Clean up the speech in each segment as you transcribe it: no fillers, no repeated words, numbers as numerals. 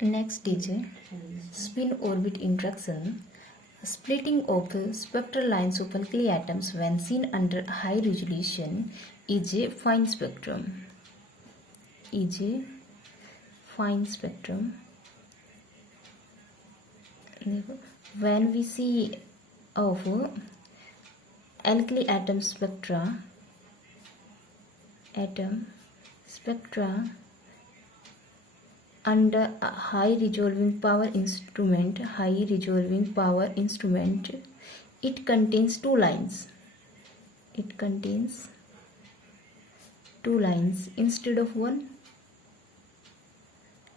Next is spin orbit interaction. Splitting of spectral lines of alkali atoms when seen under high resolution is a fine spectrum. When we see of alkali atom spectra under a high resolving power instrument, it contains two lines. Instead of one.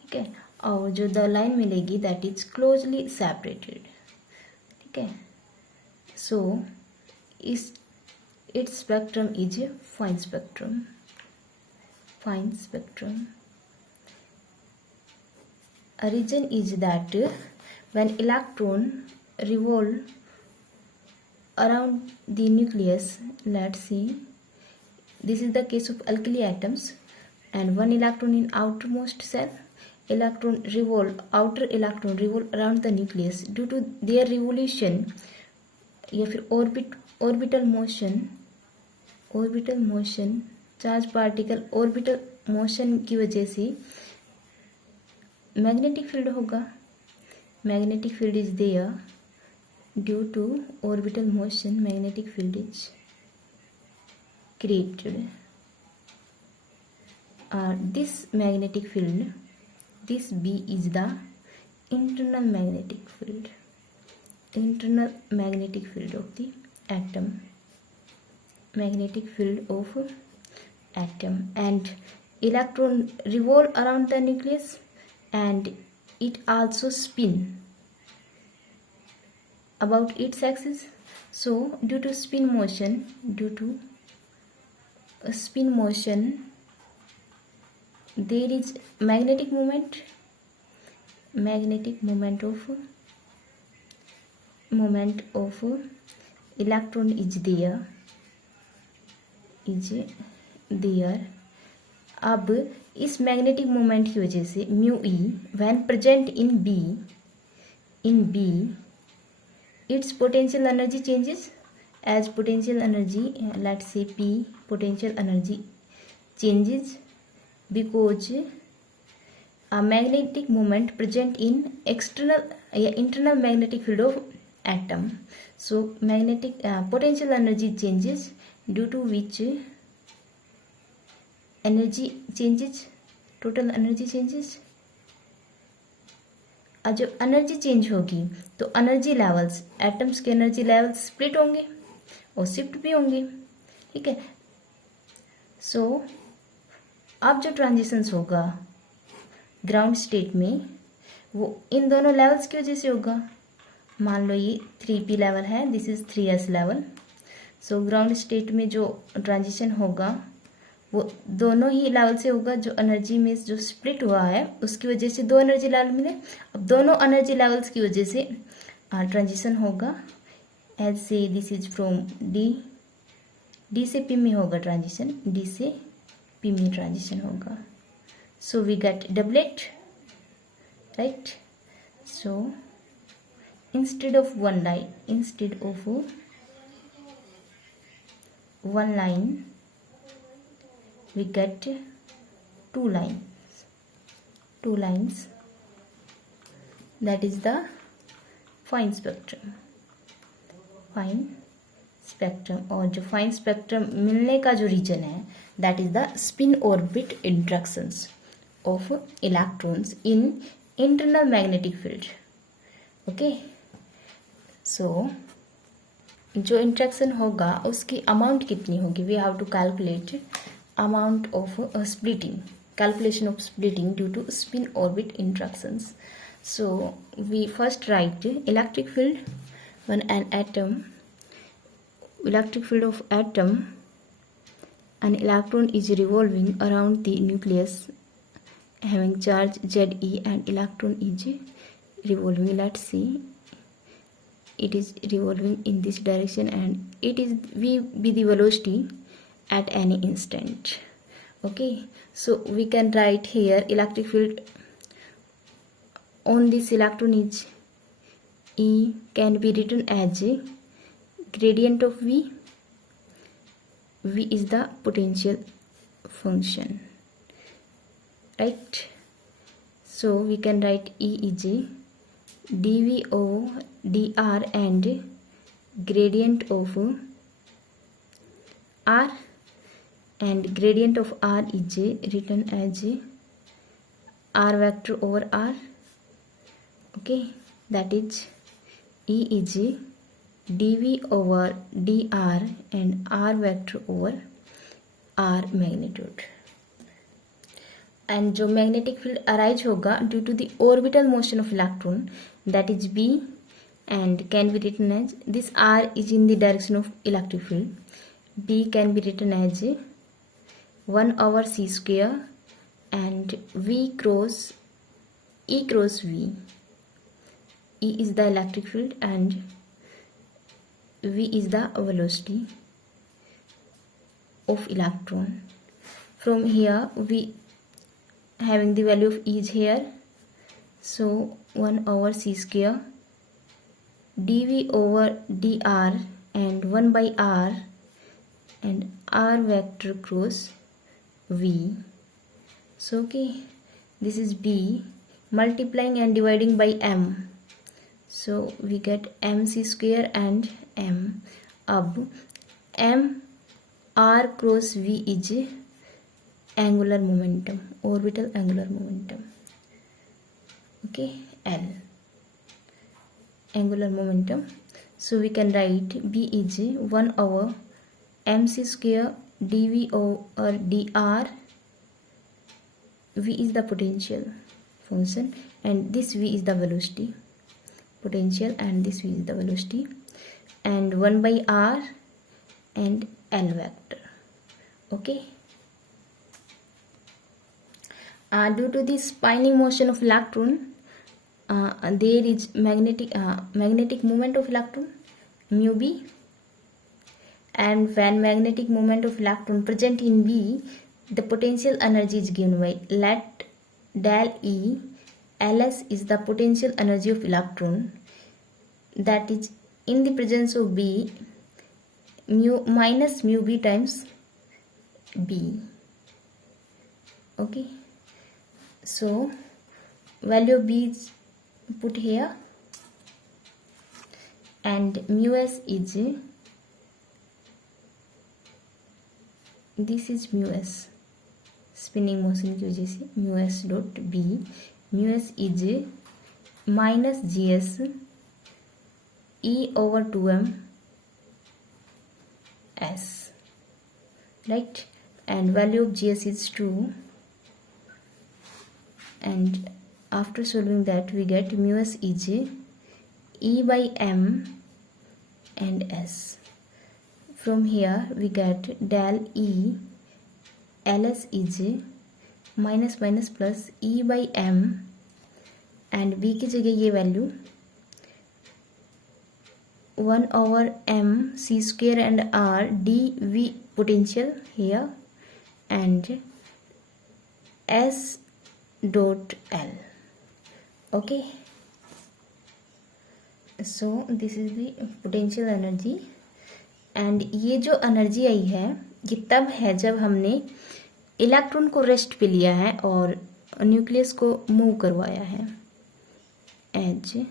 ठीक है, और जो the line मिलेगी that is closely separated. ठीक है, सो its spectrum is a fine spectrum. A reason is that when electron revolve around the nucleus, let's see, this is the case of alkali atoms, and one electron in outermost shell, outer electron revolve around the nucleus. Due to their revolution या फिर orbital motion, charge particle orbital motion की वजह से magnetic field होगा. Magnetic field is there due to orbital motion. Magnetic field is created. This magnetic field, this B is the internal magnetic field of the atom. And electron revolve around the nucleus and it also spin about its axis. So due to spin motion, there is magnetic moment of electron is there. अब इस magnetic moment की वजह से mu e when present in B its potential energy changes. As potential energy, let's say P, potential energy changes because a magnetic moment present in internal magnetic field of atom. So magnetic potential energy changes, due to which energy changes, total energy changes. जब energy change होगी तो energy levels, atoms के energy levels split होंगे और shift भी होंगे. ठीक है, सो अब जो ट्रांजिशंस होगा ग्राउंड स्टेट में वो इन दोनों लेवल्स की वजह से होगा. मान लो ये 3p लेवल है, this is 3s level. So ground state में जो ट्रांजिशन होगा वो दोनों ही लेवल से होगा. जो एनर्जी में जो स्प्लिट हुआ है उसकी वजह से दो एनर्जी लेवल मिले. अब दोनों एनर्जी लेवल्स की वजह से ट्रांजिशन होगा. एज से दिस इज फ्रॉम डी से पी में होगा ट्रांजिशन, डी से पी में ट्रांजिशन होगा. So we get doublet, right. So instead of one line we get two lines. That is the fine spectrum. और जो फाइन स्पेक्ट्रम मिलने का जो रीजन है that is the spin orbit interactions of electrons in internal magnetic field. Okay, so जो interaction होगा उसकी amount कितनी होगी, we have to calculate amount of calculation of splitting due to spin orbit interactions. So we first write electric field when an atom, electric field of atom, an electron is revolving around the nucleus having charge Ze and electron is revolving. Let's see, it is revolving in this direction and it is v be the velocity at any instant. Okay, so we can write here electric field on this electron is E can be written as a gradient of V. V is the potential function, right? So we can write E is a dV over dr and gradient of R, and gradient of R is written as R vector over R. Okay, that is E is dV over dr and R vector over R magnitude. And जो magnetic field arise होगा due to the orbital motion of electron, that is B and can be written as this R is in the direction of electric field. B can be written as 1 over c square and V cross E cross V. E is the electric field and V is the velocity of electron. From here we having the value of E is here, so 1 over c square dV over dr and 1 by r and r vector cross V. So okay, this is B multiplying and dividing by m, so we get mc square and m. अब m r cross V is angular momentum, orbital angular momentum. Okay, L angular momentum. So we can write B is 1 over mc square dV over dr. V is the potential function and this V is the velocity, potential, and this V is the velocity, and 1 by r and L vector. Okay. Due to the spinning motion of electron, there is magnetic moment of electron mu b, and when magnetic moment of electron present in B, the potential energy is given by let del E. Ls is the potential energy of electron, that is in the presence of B, mu minus mu b times B. Okay, so value of B is put here and mu s is, this is mu s spinning motion की वजह से mu s dot b, mu s is minus gs E over 2m s, right? And value of gs is 2, and after solving that we get mu s is E by m and s. From here we get del E. Ls is minus minus plus E by m and b की जगह ये value 1 over m c square and r dv potential here and s dot L. Okay, so this is the potential energy, and ये जो energy आई है ये तब है जब हमने इलेक्ट्रॉन को रेस्ट पे लिया है और न्यूक्लियस को मूव करवाया है. एज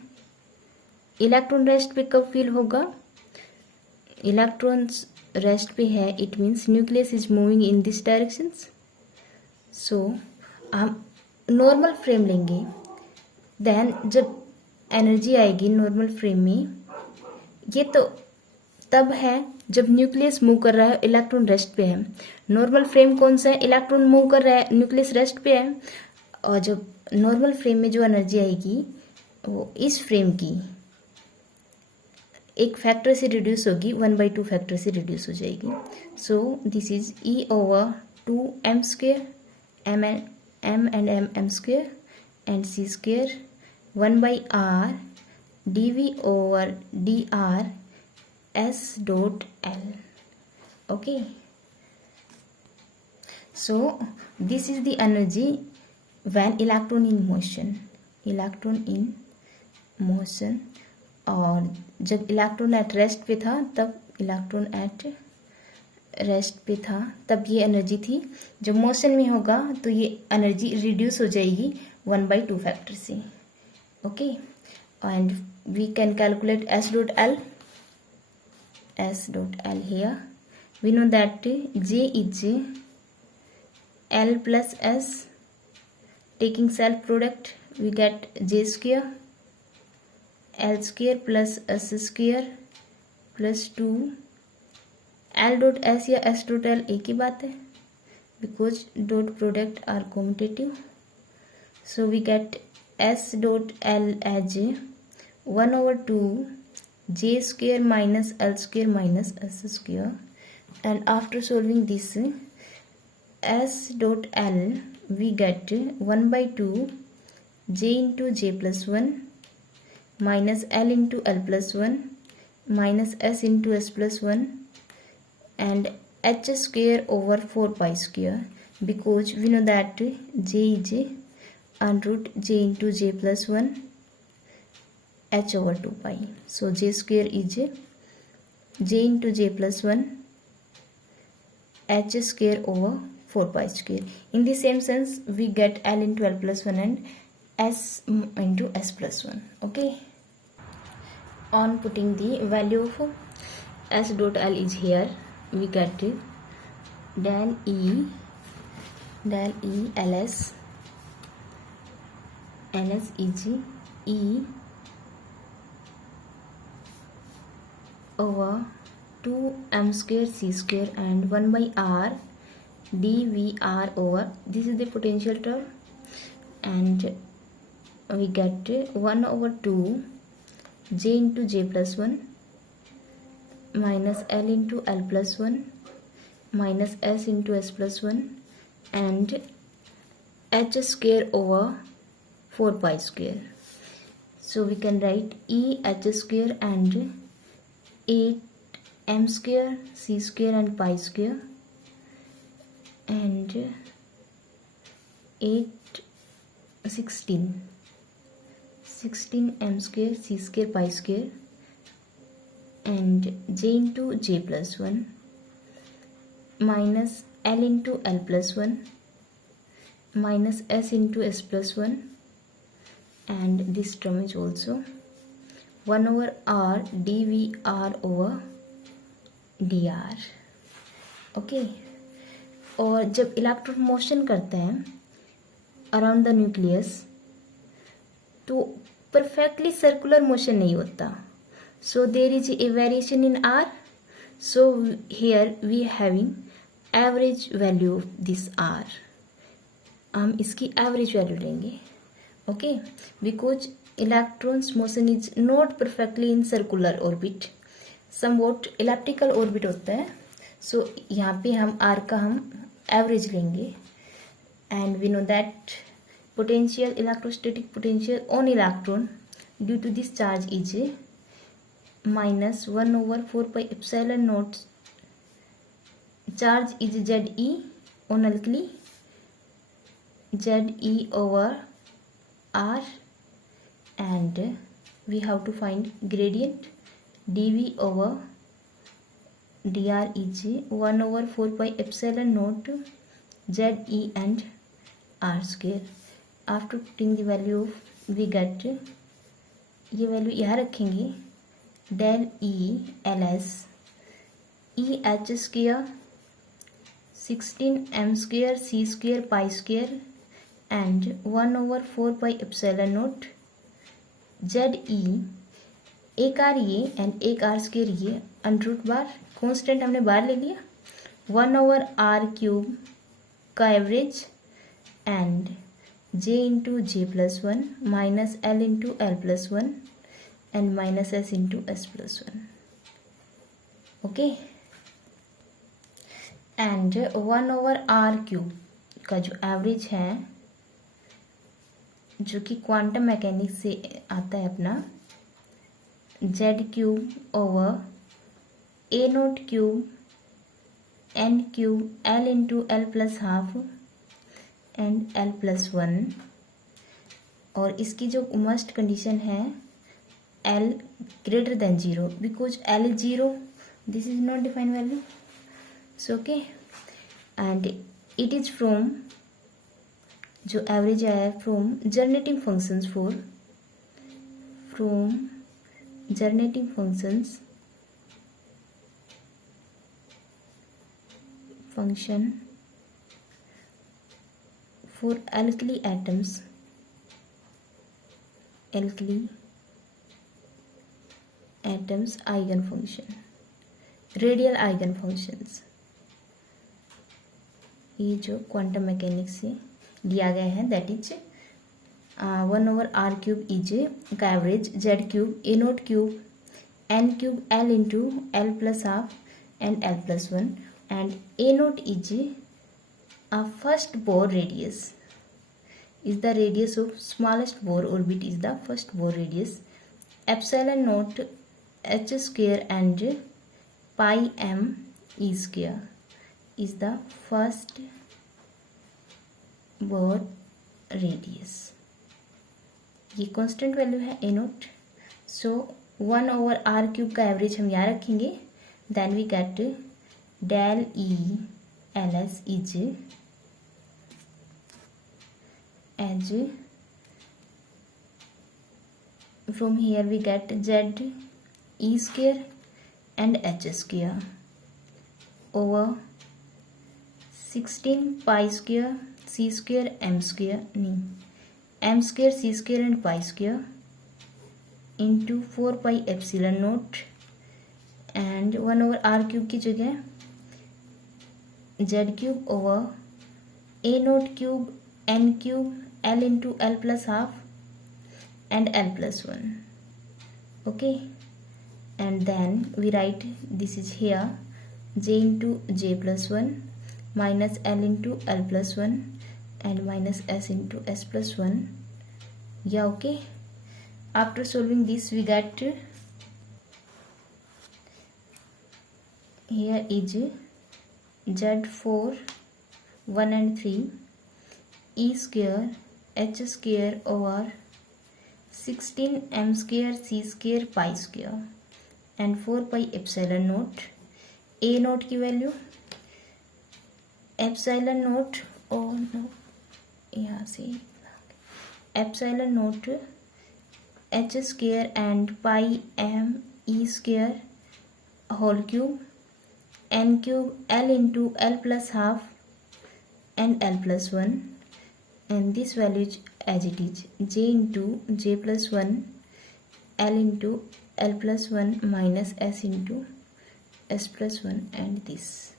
इलेक्ट्रॉन रेस्ट पे कब फील होगा? इलेक्ट्रॉन्स रेस्ट पे है, it means nucleus is moving in this directions. So हम नॉर्मल फ्रेम लेंगे, देन जब एनर्जी आएगी नॉर्मल फ्रेम में, ये तो तब है जब न्यूक्लियस मूव कर रहा है, इलेक्ट्रॉन रेस्ट पे है. नॉर्मल फ्रेम कौन सा है? इलेक्ट्रॉन मूव कर रहा है, न्यूक्लियस रेस्ट पे है. और जब नॉर्मल फ्रेम में जो एनर्जी आएगी वो इस फ्रेम की एक फैक्टर से रिड्यूस होगी, 1/2 फैक्टर से रिड्यूस हो जाएगी. सो this is E over 2m square, m and m square and c square 1 by r dv over dr s dot L. Okay, so this is the energy when electron in motion. Electron in motion, और जब electron at rest पे था तब electron at rest पे था तब ये energy थी, जब मोशन में होगा तो ये एनर्जी रिड्यूस हो जाएगी 1/2 फैक्टर से. Okay, and we can calculate S dot L here. We know that J is L plus S. Taking self product, we get J square L square plus S square plus 2 L dot S या S dot L एक ही बात है, because dot product are commutative. So we get S dot L as 1/2 J square minus L square minus S square. And after solving this S dot L, we get 1/2 J into J plus 1 minus L into L plus 1 minus S into S plus 1 and H square over 4 pi square, because we know that J is under root J into J plus 1 H over 2 pi. So J square is J into J plus 1 H square over 4 pi square. In the same sense, we get L into L plus 1 and S into S plus 1. Okay. On putting the value of S dot L is here, we get del E LS is E over 2m square c square and 1 by r dVr over, this is the potential term, and we get 1/2 J into J plus 1 minus L into L plus 1 minus S into S plus 1 and H square over 4 pi square. So we can write E H square and 8m square c square and pi square and 16m square c square pi square and J into J plus 1 minus L into L plus 1 minus S into S plus 1, and this term is also 1/r dVr over dr. Okay, और जब electron motion करते हैं around the nucleus तो perfectly circular motion नहीं होता, so there is a variation in R. So here we having average value of this R, हम इसकी average value लेंगे. Okay, because electrons motion is not perfectly in circular orbit, somewhat elliptical orbit होता है. सो यहाँ पे हम are का हम एवरेज लेंगे, and we know that potential electrostatic potential on electron due to this charge is minus 1/4 pi epsilon naught. Charge is Ze on alkali, Ze over R, and we have to find gradient. dV over dr is 1/4 pi epsilon naught Ze and R square. After putting the value of we get, ये value यहाँ रखेंगे, del E L S E H square 16m square c square pi square and 1/4 pi epsilon naught Z E, एक R ये and एक R square ये, under bar constant हमने bar ले लिया, 1/r³ का average and J into J plus 1 minus L into L plus 1 and minus S into S plus 1. Okay, and 1/r³ का जो एवरेज है, जो कि क्वांटम मैकेनिक्स से आता है अपना, Z³ over A0³ N³ L into L plus half and L plus 1, और इसकी जो मस्ट कंडीशन है L greater than 0, because L is 0, this is not defined value. So okay, and it is from जो average आया है from generating functions function for alkali atoms, eigen function, radial eigen functions, ये जो quantum mechanics से दिया गया है, that is 1/r³ is का average Z³ A0³ N³ L into L plus half and L plus 1, and A0 is a first Bohr radius, is the radius of smallest Bohr orbit, is the first Bohr radius. Epsilon naught h square and pi m e square is the first Bohr radius. ये constant value है A0. So 1/r³ का average हम यहाँ रखेंगे. Then we get del E ls is as from here we get Z E square and H square over 16 pi square C square M square, M square C square and pi square into 4 pi epsilon naught, and 1/r³ की जगह Z³ over A0³ N³ L into L plus half and L plus 1. Okay, and then we write this is here J into J plus 1 minus L into L plus 1 and minus S into S plus 1. Yeah, okay. After solving this we get here is Z4 1 and 3 E square H square over 16 M square C square pi square and 4 pi epsilon naught. A0 की value epsilon naught, oh no, यहाँ से epsilon naught H square and pi M E square whole cube N³ L into L plus half and L plus 1, and this value is as it is J into J plus 1 L into L plus 1 minus S into S plus 1, and this.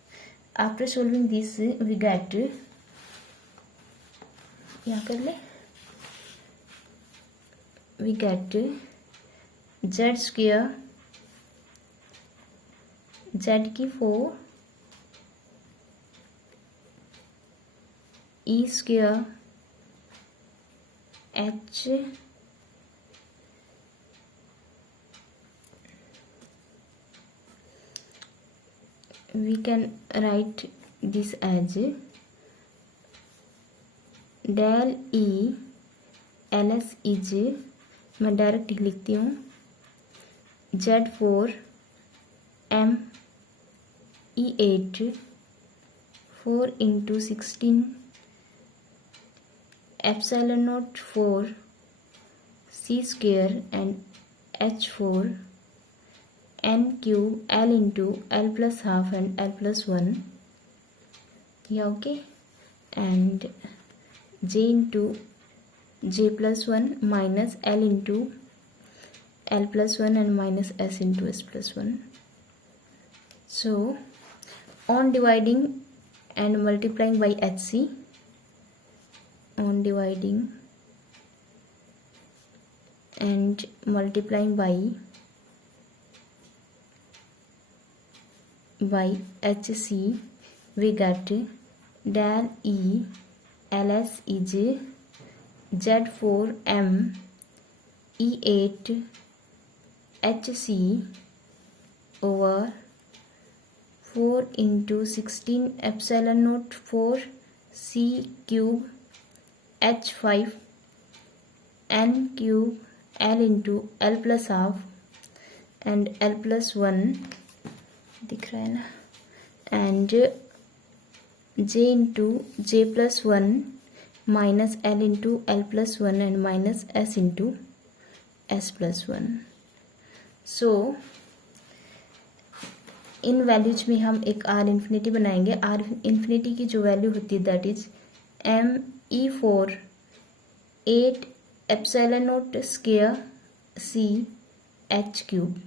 After solving this we get यहाँ कर ले, we get Z square Z की 4 E square H we can write this as del E ls is, मैं direct लिखती हूँ Z4 M E8 4 into 16 epsilon naught 4 C square and H4 N³ L into L plus half and L plus 1. Yeah, okay, and J into J plus 1 minus L into L plus 1 and minus S into S plus 1. So on dividing and multiplying by HC, on dividing and multiplying by HC, we get del E ls is Z4 M E8 HC over 4 into 16 epsilon naught 4 C cube H5 n cube l into l plus half and l plus 1 दिख रहा है ना, and j into j plus 1 minus l into l plus 1 and minus s into s plus 1. So इन values में हम एक r infinity बनाएंगे. r infinity की जो वैल्यू होती है that is me4 8 epsilon naught square c h cube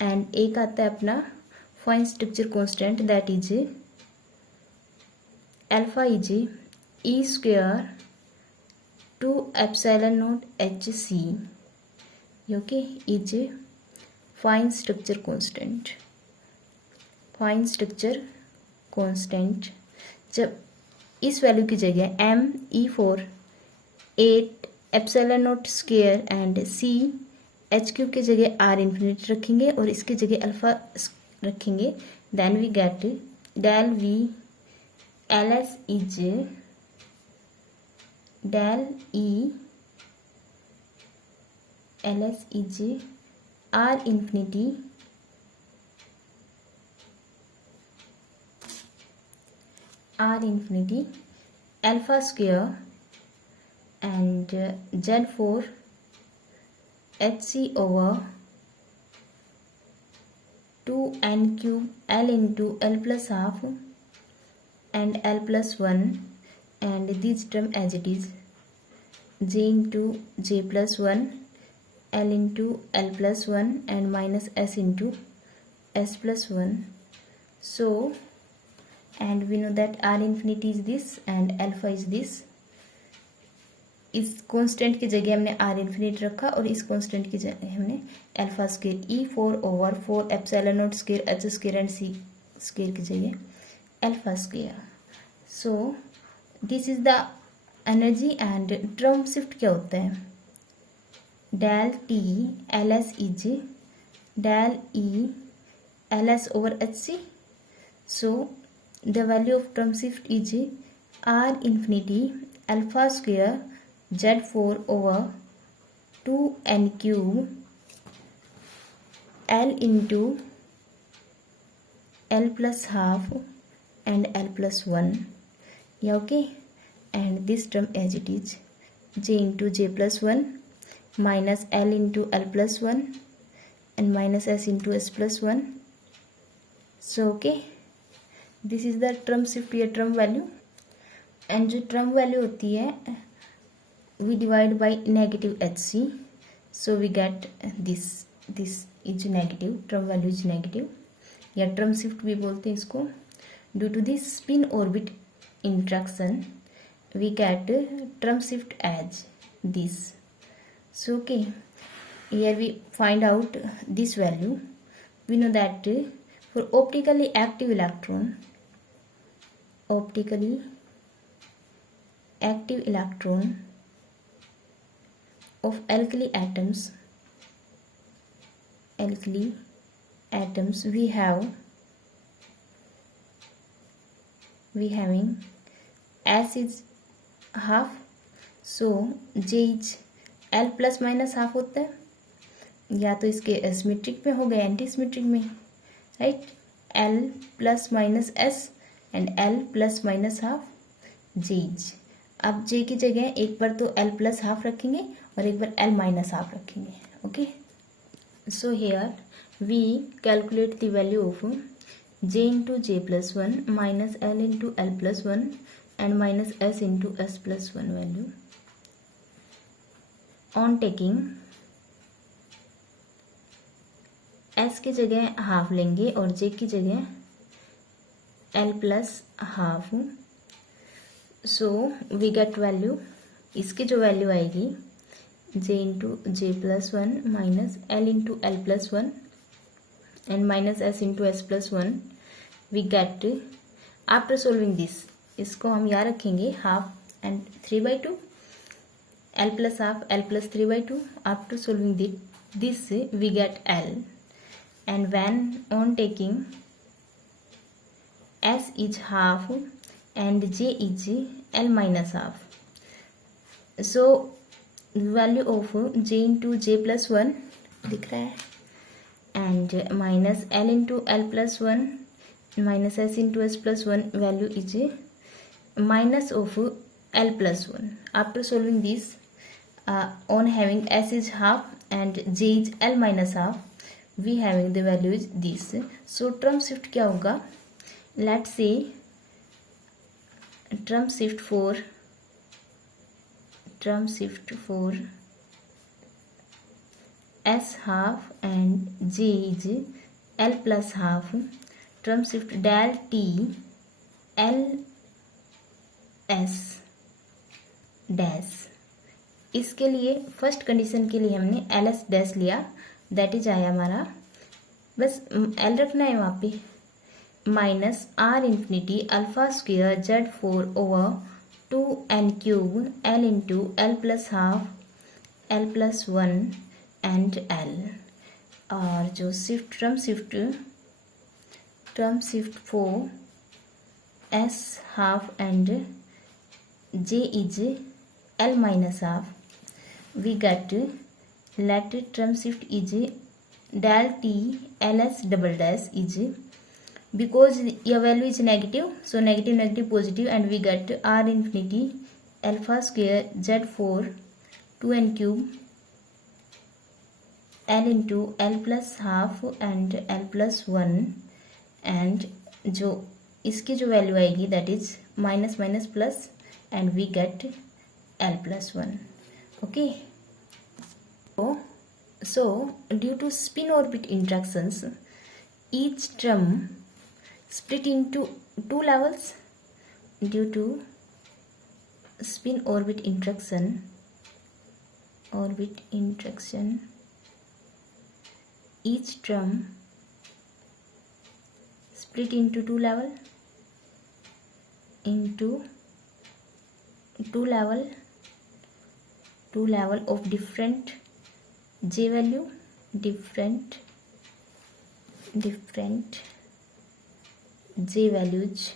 and एक आता है अपना fine structure constant that is alpha is E square 2 epsilon naught H C. Okay, is fine structure constant. Fine structure constant जब इस value की जगह me4 8 epsilon naught square and c h cube की जगह r इन्फिनिटी रखेंगे और इसकी जगह अल्फा रखेंगे, then we get del v ls is del e ls is r infinity alpha square and z4 hc over 2n cube l into l plus half and l plus 1 and this term as it is j into j plus 1 l into l plus 1 and minus s into s plus 1. So and we know that r infinity is this and alpha is this. इस constant की जगह हमने r infinity रखा और इस constant की जगह हमने alpha square e4 over 4 epsilon naught square h square and c square की जगह alpha square. So this is the energy and term shift क्या होता है, del t ls is del e ls over H C. So the value of term shift is r infinity alpha square z4 over 2n cube l into l plus half and l plus 1. Yeah, okay, and this term as it is j into j plus 1 minus l into l plus 1 and minus s into s plus 1. So okay, this is the term shift या term value. and जो term value होती है we divide by negative hc, so we get this is negative, term value is negative या term shift भी बोलते हैं इसको. due to this spin orbit interaction we get term shift as this. So okay, here we find out this value. We know that for optically active electron of alkali atoms we having s is half, so j is l plus minus half होता है, या तो इसके symmetric में हो गया anti symmetric में, right. l plus minus s and l plus minus half j is. अब j की जगह एक बार तो l प्लस हाफ रखेंगे और एक बार l माइनस हाफ रखेंगे. Okay, so here we calculate the value of j into j plus 1 minus l into l plus 1 and minus s into s plus 1 value on taking s की जगह half लेंगे और j की जगह l plus half. So we get value, इसकी जो value आएगी j into J plus 1 minus l into l plus 1 and minus s into s plus 1. We get after solving this, इसको हम यहाँ रखेंगे half and 3/2 l plus half l plus 3/2. After solving this we get l and when on taking s is half and j is l minus half. So value of j into J plus one दिख रहा है, and minus l into L plus one minus s into s plus one value is minus of l plus 1. After solving this, on having s is half and j is l minus half, we having the value is this. So term shift क्या होगा? Let's say term shift for s half and j is l plus half. Term shift del t l S dash, इसके लिए first condition के लिए हमने L S dash लिया, that is आया हमारा, बस एल रखना है वहाँ पे, minus R infinity alpha square Z four over two N cube L into L plus half L plus one and L, और जो shift term shift four S half and j is l minus half, we get let term shift is del t ls double dash is, because your value is negative, so negative negative positive, and we get r infinity alpha square z4 2n cube l into l plus half and l plus 1, and जो इसकी जो value आएगी that is minus minus plus, and we get l plus 1. Okay, so due to spin orbit interactions, each term split into two levels. Due to spin orbit interaction, each term split into two level of different j value, different j values.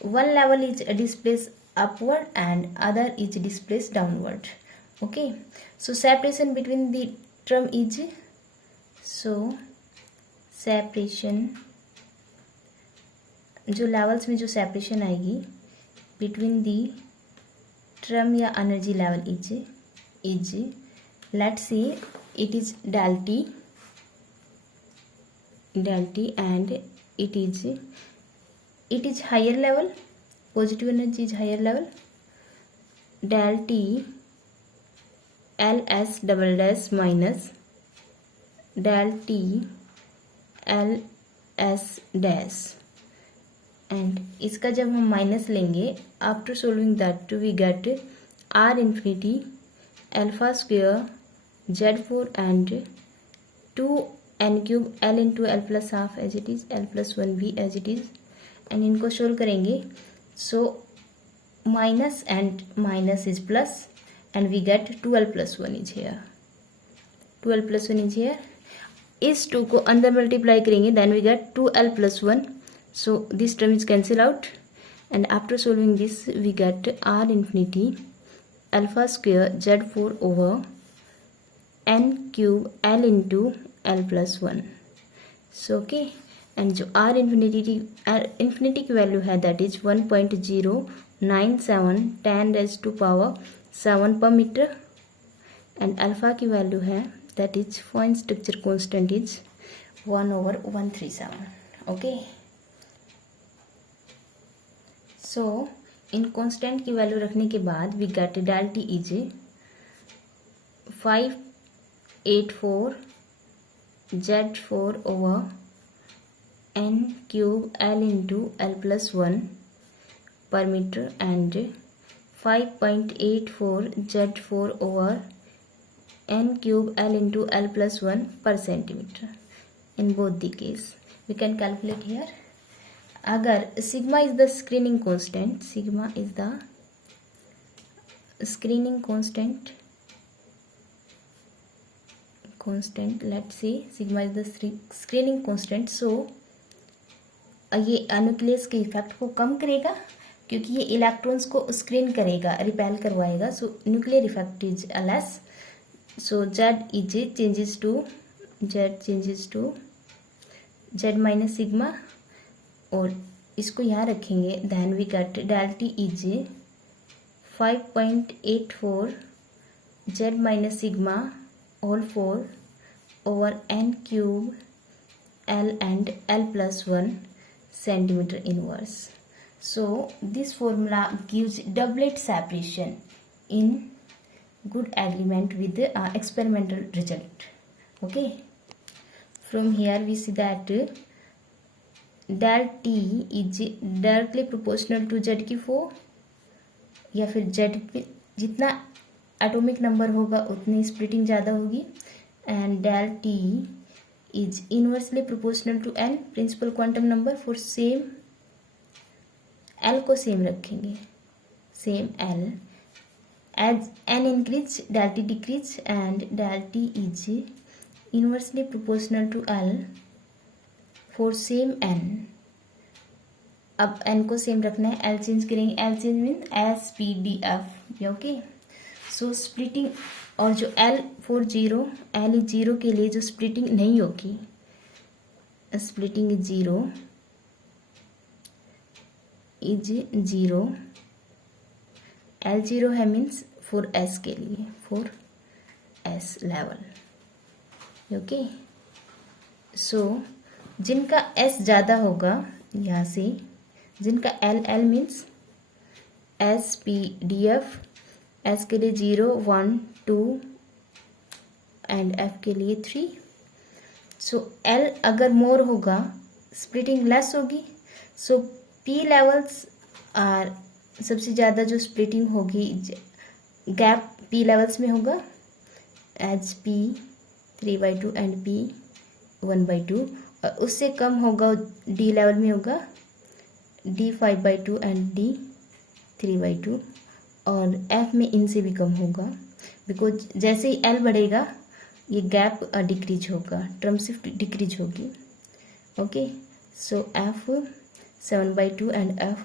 One level is displaced upward and other is displaced downward. Okay, so separation between the term is, so separation जो levels में जो separation आएगी between the term या energy level is let's say it is del t and it is higher level, positive energy is higher level, del t ls double dash minus del t ls dash, and इसका जब हम minus लेंगे after solving that we get R infinity alpha square Z four and two N cube L into L plus half as it is L plus one भी as it is, and इनको solve करेंगे, so minus and minus is plus and we get 2l plus 1 इज here, 2l plus 1 इज here, इस 2 को अंदर multiply करेंगे then we get 2l plus 1. So this term is cancelled out, and after solving this we get r infinity alpha square z4 over n cube l into l plus 1. So okay, and जो r infinity की value है that is 1.097 10 raised to power 7 per meter, and alpha की value है that is fine structure constant is 1/137. Okay, so इन constant की value रखने के बाद we get del T is 584 z4 over n cube l into l plus 1 पर metre and 5.84 z4 over n cube l into l plus 1 पर centimetre. In both the case we can calculate here. अगर sigma is the screening constant, sigma is the screening constant, let's say sigma is the screening constant, so ये nucleus के effect को कम करेगा, क्योंकि ये electrons को screen करेगा, repel करवाएगा. So nuclear effect is less. So Z changes to Z minus sigma, और इसको यहाँ रखेंगे. Then we get del T is 5.84 Z minus sigma all 4 over n cube L and L plus 1 centimeter inverse. So this formula gives doublet separation in good agreement with the experimental result. Okay, from here we see that del T is directly proportional to Z की 4, या फिर Z पे जितना atomic number होगा उतनी splitting ज़्यादा होगी. And del T is inversely proportional to N principal quantum number. For same L को सेम रखेंगे, same L. As N increase del T decrease, and del T is inversely proportional to L for same N. अब N को same रखना है, L change करेंगे. L change mean SPDF. Okay, so splitting, और जो L for zero, L is zero के लिए जो स्प्लिटिंग नहीं होगी, splitting is zero, L zero है मीन्स फॉर S के लिए, फॉर S लेवल. ओके, सो जिनका S ज़्यादा होगा, यहाँ से जिनका L मीन्स SPDF, S के लिए 0, 1, 2 एंड F के लिए 3. सो L अगर मोर होगा स्प्लिटिंग लेस होगी. सो P लेवल्स आर सबसे ज़्यादा जो स्प्लिटिंग होगी, गैप P लेवल्स में होगा, एज P 3/2 एंड P 1/2. और उससे कम होगा D लेवल में होगा D 5/2 एंड D 3/2. और F में इनसे भी कम होगा, बिकॉज जैसे ही L बढ़ेगा ये गैप डिक्रीज होगा, टर्म शिफ्ट डिक्रीज होगी. Okay, so F 7/2 and F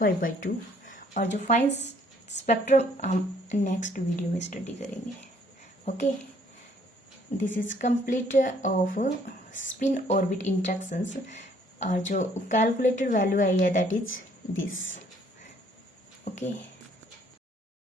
5/2. और जो फाइन स्पेक्ट्रम हम नेक्स्ट वीडियो में स्टडी करेंगे. Okay, this is complete off spin orbit interactions. और जो कैलकुलेटेड वैल्यू आई है दैट इज दिस. Okay.